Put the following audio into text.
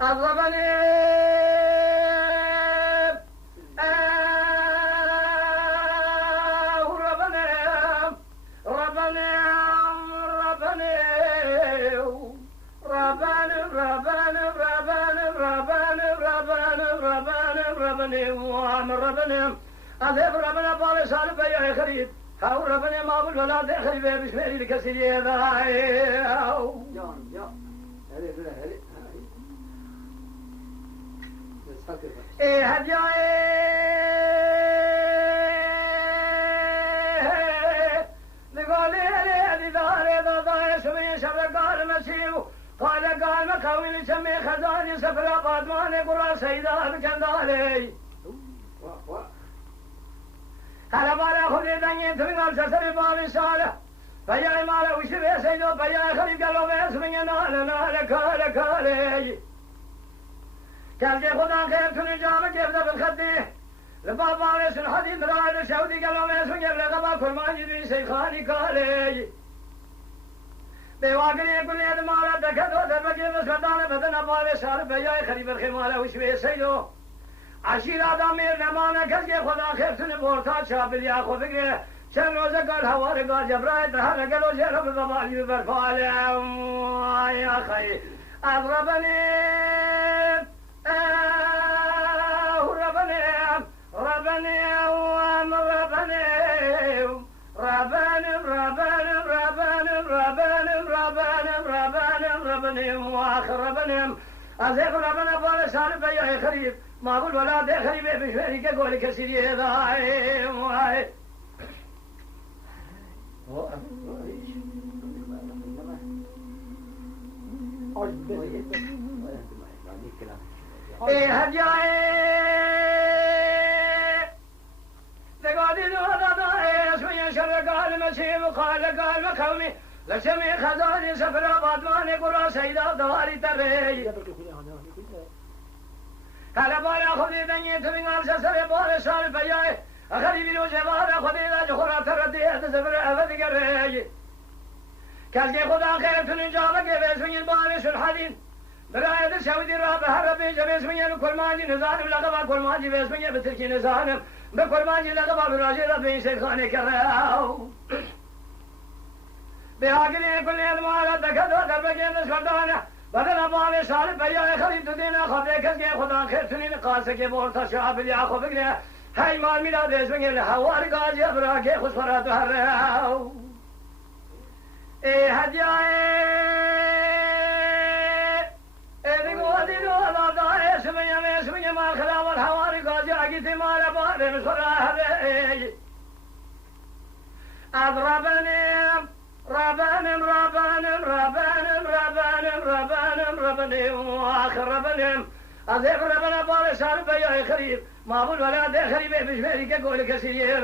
أضربني أذهب ربنا بارس على بيع خريب هاو ربنا ما أقول ولا دخل بيه بشمالي لكسيري هذا إيه هدياي لقالي لي داري داري سمي شبه قال مسيو قال مكاوي لسمي خزاني سفر بادماني قرى سيدا بكندالي هلا مالا خذي دنيا تبغى سسري بابي صالح فيا مالا وش بيسيدو فيا خلي قالوا بيسمي نالا كالي كان جي خدا خير توني جامع كيف بالخدي لبابا عليه الحديد راعي الشودي قالوا بيسمي لقبا فرمان جدي سيخاني كالي بواقري يقول لي مالا دكتو دربكي مسودان بدنا بابي صالح فيا خلي بالخير مالا وش بيسيدو عشیر آدمی نمانه کسی خدا خفتن بورتا چابلی آخو بگیره چند روزه قال هوارگاه جبرائیل دهانه قلو جیره بزبالی برفاله یا خی اضربنی أذيك ربنا بارس على بيع خريب ما أقول ولا ده خريب بشواري كقول كسيري ضاعي واي إيه هجاي تقعدي دولا ضاعي اسمي شر قال مسيب قال مخومي لسمي خزاني سفر بادماني قرى سيدا دواري تبي هلا بالا خذي دنيا تبين سسر بار سال بياي أخلي بيلو جبار خذي لا جخرا تردي سفر أبد قريج كاسكي خدا خير تنجابك باسمي البارس الحديد برايد السعودي راب هربي باسمي كل ماجي نزانم لقبا كل ماجي باسمي بتركي نزانم بكل ماجي لقبا براجي ربي سيخاني كراو بهاقلي كل يدمار دكتو دربكي نسكدانه بدل مال سال بيا خريب تدينا خذ كسكي خدا خير تنين قاسكي بورتا شعب اللي اخو بقنا هاي مال ميلاد اسمي الحوار قاضي ابراكي خسرات هراو ايه هدياي ايه قودي دولا دا اسمي ما خلاف الحوار قاضي اجيتي مال بار مسرا اضربني ربني واخر ربني أذيك ربنا بارس على بيع خريب ما أقول ولا ده خريب بشمالي كقول كسيري